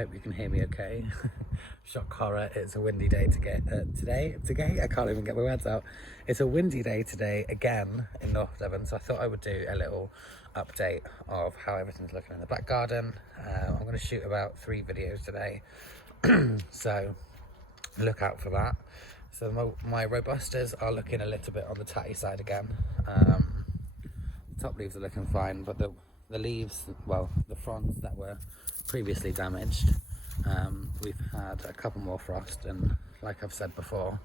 hope you can hear me okay. Shock horror, it's a windy day today, I can't even get my words out. It's a windy day today again in North Devon, so I thought I would do a little update of how everything's looking in the back garden. I'm going to shoot about 3 videos today, so look out for that. So my robustas are looking a little bit on the tatty side again. The top leaves are looking fine, but the leaves, well, the fronds that were previously damaged, we've had a couple more frost, and like I've said before,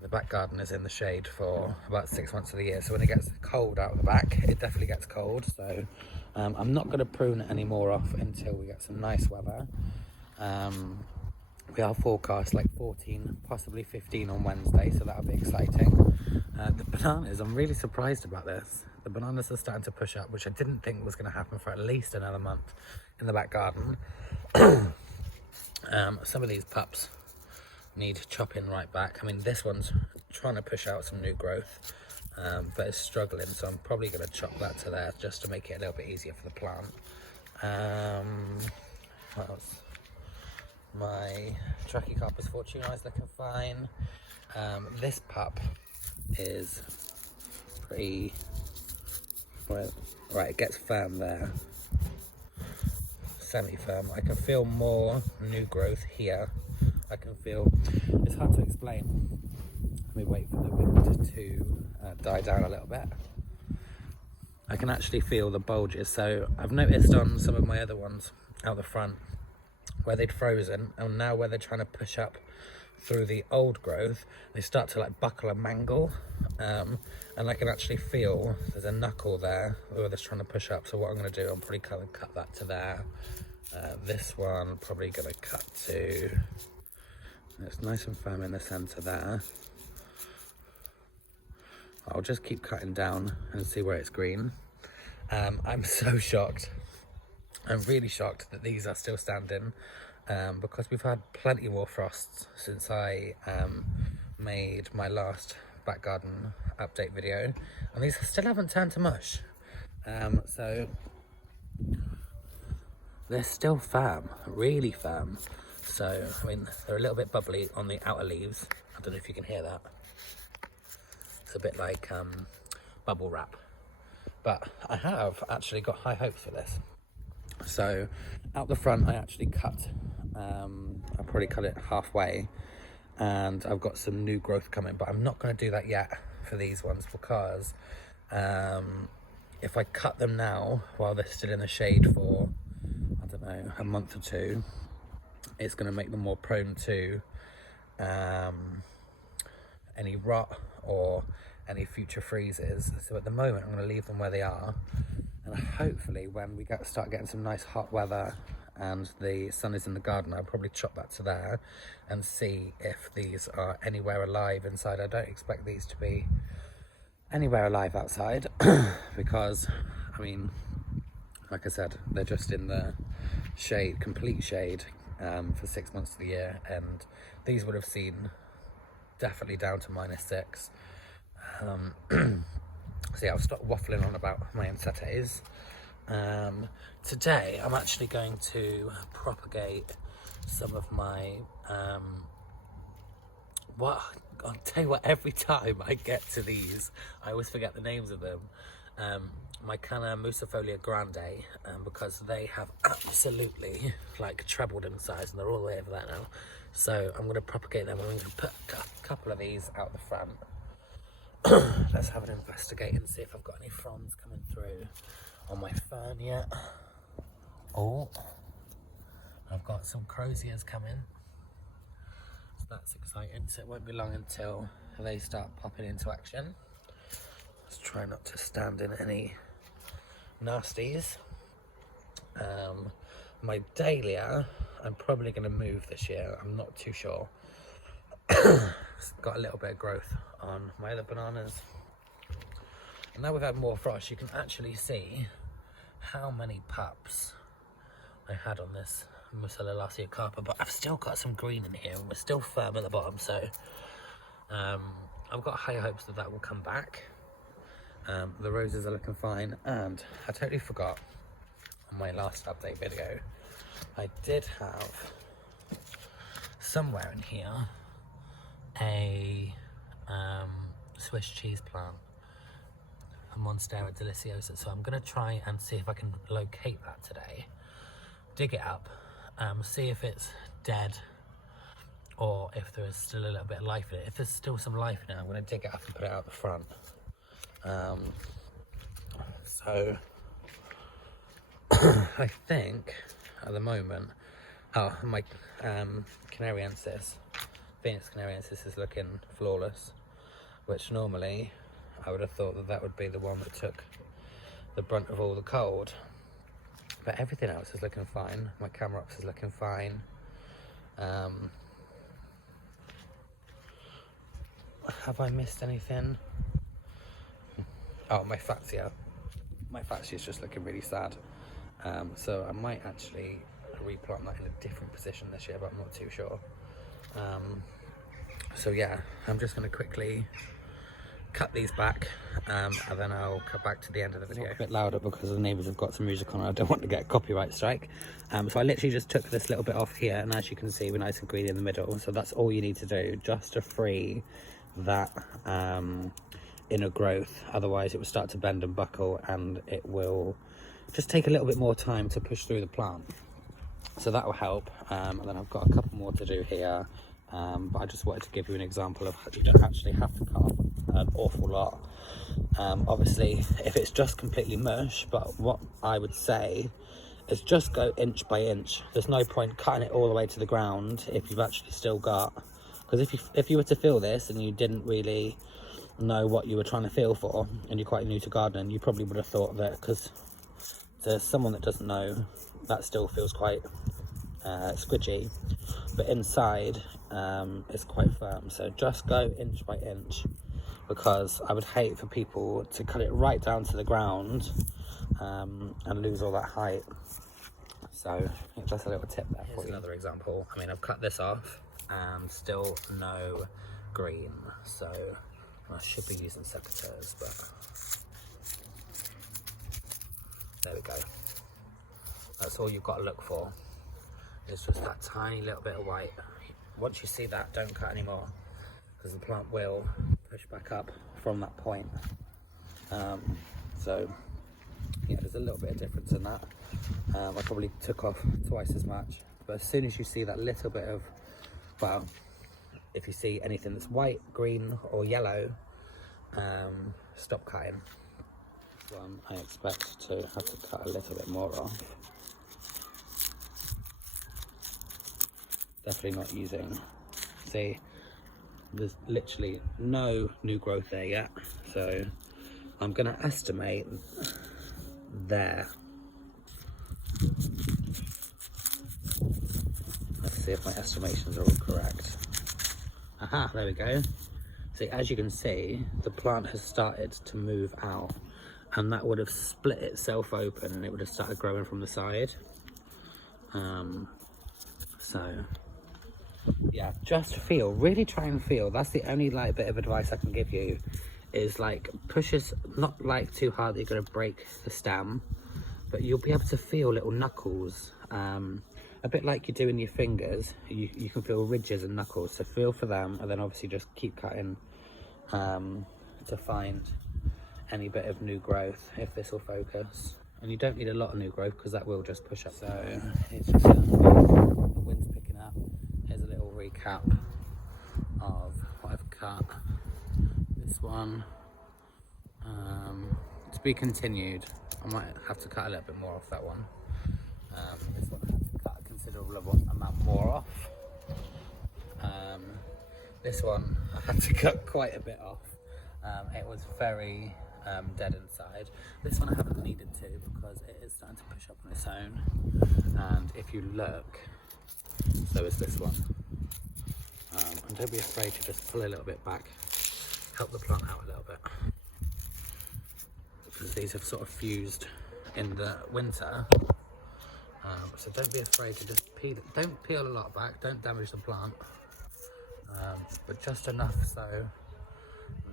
the back garden is in the shade for about 6 months of the year, so when it gets cold out the back, it definitely gets cold. So I'm not going to prune it any more off until we get some nice weather. We are forecast like 14, possibly 15 on Wednesday, so that'll be exciting. The bananas, I'm really surprised about this. The bananas are starting to push up, which I didn't think was going to happen for at least another month in the back garden. Some of these pups need chopping right back. I mean, this one's trying to push out some new growth, but it's struggling, so I'm probably going to chop that to there just to make it a little bit easier for the plant. What else? My Trachycarpus fortunei is looking fine. This pup is pretty, well, right, it gets firm there, semi-firm. I can feel more new growth here. I can feel, it's hard to explain. Let me wait for the wind to die down a little bit. I can actually feel the bulges. So I've noticed on some of my other ones out the front where they'd frozen, and now where they're trying to push up through the old growth, they start to like buckle and mangle, and I can actually feel there's a knuckle there where they're trying to push up. So what I'm going to do, I'm probably going to cut that to there. This one probably going to cut to, it's nice and firm in the center there. I'll just keep cutting down and see where it's green. I'm so shocked. I'm really shocked that these are still standing, because we've had plenty more frosts since I made my last back garden update video, and these still haven't turned to mush. So they're still firm, really firm. So, I mean, they're a little bit bubbly on the outer leaves. I don't know if you can hear that. It's a bit like bubble wrap. But I have actually got high hopes for this. So out the front, I actually cut, I'll probably cut it halfway, and I've got some new growth coming, but I'm not going to do that yet for these ones, because if I cut them now while they're still in the shade for, I don't know, a month or two, it's going to make them more prone to any rot or any future freezes. So at the moment, I'm going to leave them where they are. And hopefully when we start getting some nice hot weather and the sun is in the garden, I'll probably chop that to there and see if these are anywhere alive inside. I don't expect these to be anywhere alive outside because, I mean, like I said, they're just in the shade, complete shade, for 6 months of the year, and these would have seen definitely down to -6. So yeah, I'll stop waffling on about my insettes. Today I'm actually going to propagate some of my, I'll tell you what, every time I get to these, I always forget the names of them. My Canna Musa grande, because they have absolutely like trebled in size and they're all the way over there now. So I'm going to propagate them, and I'm going to put a couple of these out the front. Let's have an investigate and see if I've got any fronds coming through on my fern yet. Oh, I've got some croziers coming, so that's exciting. So it won't be long until they start popping into action. Let's try not to stand in any nasties. My dahlia, I'm probably going to move this year. I'm not too sure. It's got a little bit of growth on my other bananas. And now we've had more frost, you can actually see how many pups I had on this Musa carpa, but I've still got some green in here and we're still firm at the bottom, so I've got high hopes that that will come back. The roses are looking fine, and I totally forgot on my last update video I did have somewhere in here a Swiss cheese plant, a Monstera Deliciosa, so I'm going to try and see if I can locate that today, dig it up, see if it's dead or if there is still a little bit of life in it. If there's still some life in it, I'm going to dig it up and put it out the front. So I think at the moment, my Canariensis, Venus Canariensis is looking flawless, which normally I would have thought that that would be the one that took the brunt of all the cold. But everything else is looking fine. My Camarops is looking fine. Have I missed anything? Oh, my Fatsia. My Fatsia is just looking really sad. So I might actually replant that in a different position this year, but I'm not too sure. So yeah, I'm just going to quickly cut these back, and then I'll cut back to the end of the video. It's a bit louder because the neighbours have got some music on. I don't want to get a copyright strike. So I literally just took this little bit off here, and as you can see, we're nice and green in the middle. So that's all you need to do, just to free that inner growth. Otherwise it will start to bend and buckle, and it will just take a little bit more time to push through the plant. So that will help. And then I've got a couple more to do here. But I just wanted to give you an example of you don't actually have to cut an awful lot. Obviously, if it's just completely mush, but what I would say is just go inch by inch. There's no point cutting it all the way to the ground if you've actually still got, because if you were to feel this and you didn't really know what you were trying to feel for, and you're quite new to gardening, you probably would have thought that, because to someone that doesn't know, that still feels quite squidgy, but inside it's quite firm. So just go inch by inch, because I would hate for people to cut it right down to the ground and lose all that height. So just a little tip there for you. Another example. I mean, I've cut this off and still no green, so I should be using secateurs, but there we go. That's all you've got to look for. It's just that tiny little bit of white. Once you see that, don't cut anymore, because the plant will push back up from that point. So yeah, there's a little bit of difference in that. I probably took off twice as much, but as soon as you see that little bit of, well, if you see anything that's white, green or yellow, stop cutting. I expect to have to cut a little bit more off. Definitely not using, see, there's literally no new growth there yet, so I'm going to estimate there. Let's see if my estimations are all correct. Aha, there we go. See, as you can see, the plant has started to move out, and that would have split itself open and it would have started growing from the side. So yeah, just feel, really try and feel. That's the only like bit of advice I can give you, is like pushes, not like too hard that you're going to break the stem, but you'll be able to feel little knuckles, a bit like you do in your fingers. You can feel ridges and knuckles, so feel for them, and then obviously just keep cutting to find any bit of new growth, if this will focus. And you don't need a lot of new growth, because that will just push up. So it's just the wind's picking up. Here's a little recap of what I've cut. This one, to be continued. I might have to cut a little bit more off that one. This one I have to cut a considerable amount more off. This one I had to cut quite a bit off. It was very dead inside. This one I haven't needed to, because it is starting to push up on its own. And if you look, so is this one. And don't be afraid to just pull a little bit back, help the plant out a little bit, because these have sort of fused in the winter. So don't be afraid to just peel. Don't peel a lot back, don't damage the plant, but just enough so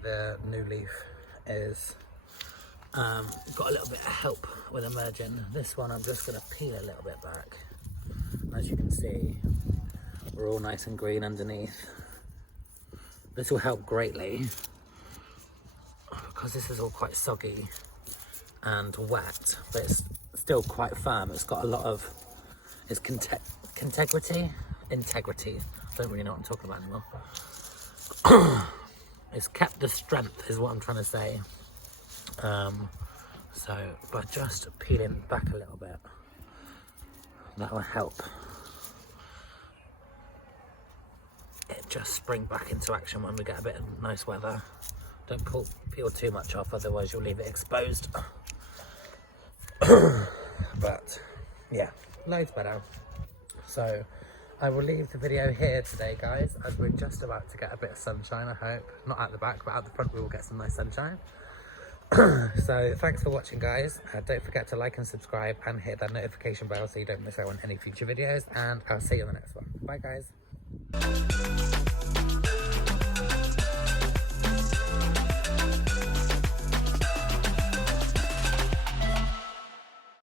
the new leaf is got a little bit of help with emerging. This one I'm just going to peel a little bit back, as you can see, we're all nice and green underneath. This will help greatly because this is all quite soggy and wet, but it's still quite firm. It's got a lot of, it's integrity. I don't really know what I'm talking about anymore. It's kept the strength is what I'm trying to say. So by just peeling back a little bit, that will help it just spring back into action when we get a bit of nice weather. Don't peel too much off, otherwise you'll leave it exposed. But yeah, loads better. So I will leave the video here today, guys, as we're just about to get a bit of sunshine, I hope. Not at the back, but at the front we will get some nice sunshine. So thanks for watching, guys. Don't forget to like and subscribe and hit that notification bell so you don't miss out on any future videos, and I'll see you in the next one. Bye, guys.